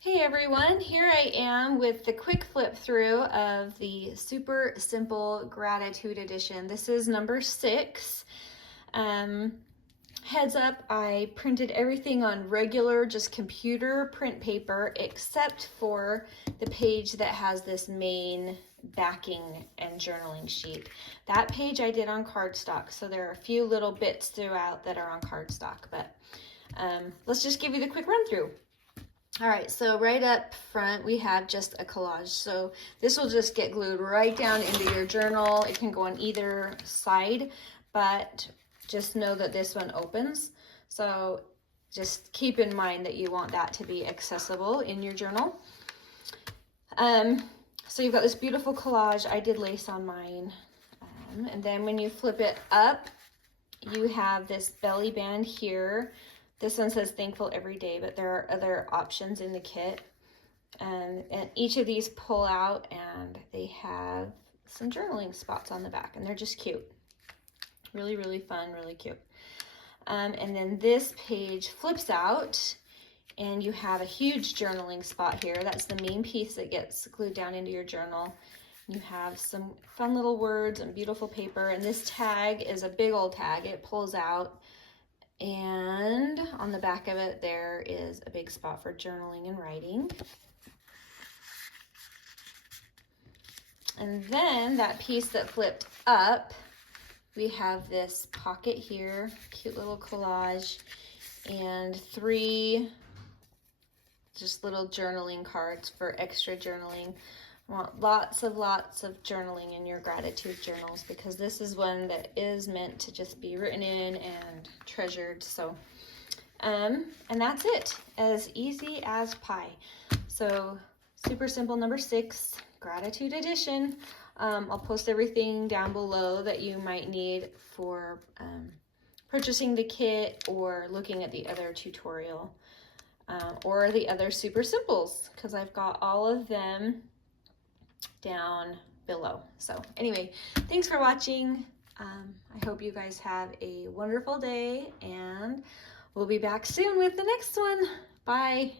Hey everyone, here I am with the quick flip through of the Super Simple Gratitude Edition. This is number 6. Heads up, I printed everything on regular, just computer print paper, except for the page that has this main backing and journaling sheet. That page I did on cardstock, so there are a few little bits throughout that are on cardstock, but let's just give you the quick run through. All right, so right up front, we have just a collage. So this will just get glued right down into your journal. It can go on either side, but just know that this one opens. So just keep in mind that you want that to be accessible in your journal. So you've got this beautiful collage. I did lace on mine. And then when you flip it up, you have this belly band here. This one says thankful every day, but there are other options in the kit. And each of these pull out and they have some journaling spots on the back and they're just cute. Really, really fun, really cute. And then this page flips out and you have a huge journaling spot here. That's the main piece that gets glued down into your journal. You have some fun little words and beautiful paper. And this tag is a big old tag. It pulls out. And on the back of it, there is a big spot for journaling and writing. And then that piece that flipped up, we have this pocket here, cute little collage, and 3 just little journaling cards for extra journaling. I want lots of journaling in your gratitude journals because this is one that is meant to just be written in and treasured. So, and that's it, as easy as pie. So super simple, number 6, gratitude edition. I'll post everything down below that you might need for purchasing the kit or looking at the other tutorial or the other super simples, because I've got all of them down below. So anyway, thanks for watching. I hope you guys have a wonderful day and we'll be back soon with the next one. Bye.